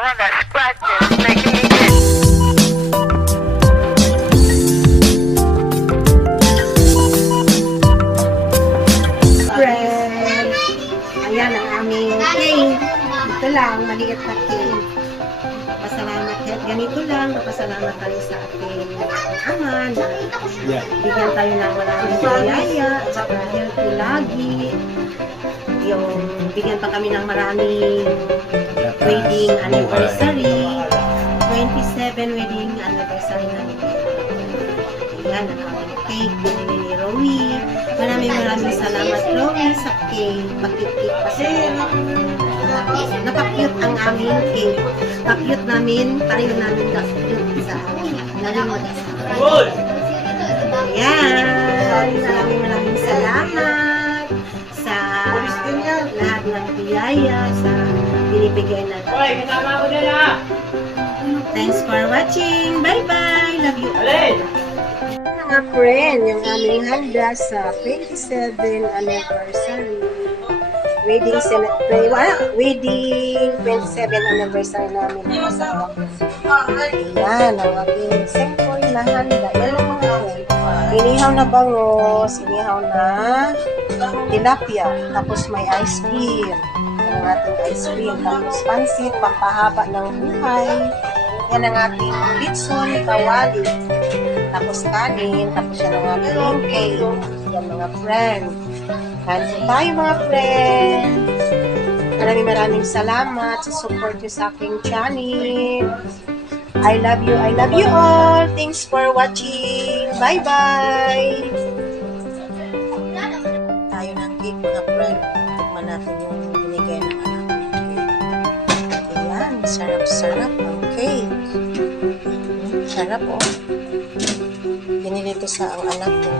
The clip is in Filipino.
Well, that scratch is making me itch. Friend! Ayan ang aming cake. Ito lang, maliit na cake. Pasalamat kahit ganito lang. Pasalamat tayo sa ating ama na bigyan tayo ng maraming biyaya at saka healthy lagi. Yung bigyan pa kami ng maraming wedding anniversary. 27 wedding anniversary namin. Ayan ang aming cake. Binili ni Rowie. Maraming salamat, Rowie, sa cake. Pakit-cake pa siya. Napakyut ang aming cake. Pakyut namin, pareho namin kakyut sa nalimot. Ayan. Maraming salamat sa lahat ng biyaya sa binibigay natin. Hoy, kasama ko nila! Thanks for watching. Bye-bye. Love you all. Mga friend, yung aming handa sa 27 anniversary wedding 27 anniversary namin ng asawa ko. Ayan, ang aking simple na handa. Yan ang mga friend. Inihaw na bangos, inihaw na tilapia, tapos may ice cream. Yan ang ating ice cream. Tapos pansit, pampahaba ng buhay. Yan ang ating litson, kawali. Tapos kanin, tapos yan ang ating cake. Yan mga friend. Kain po tayo mga friend. Maraming salamat sa support nyo sa aking channel. I love you all. Thanks for watching. Bye-bye. Tayo ng cake mga friend. Tikman natin yung binigay ng anak ko. Ayan, sarap-sarap ng cake. Sarap oh. Binili ito sa ang anak ko.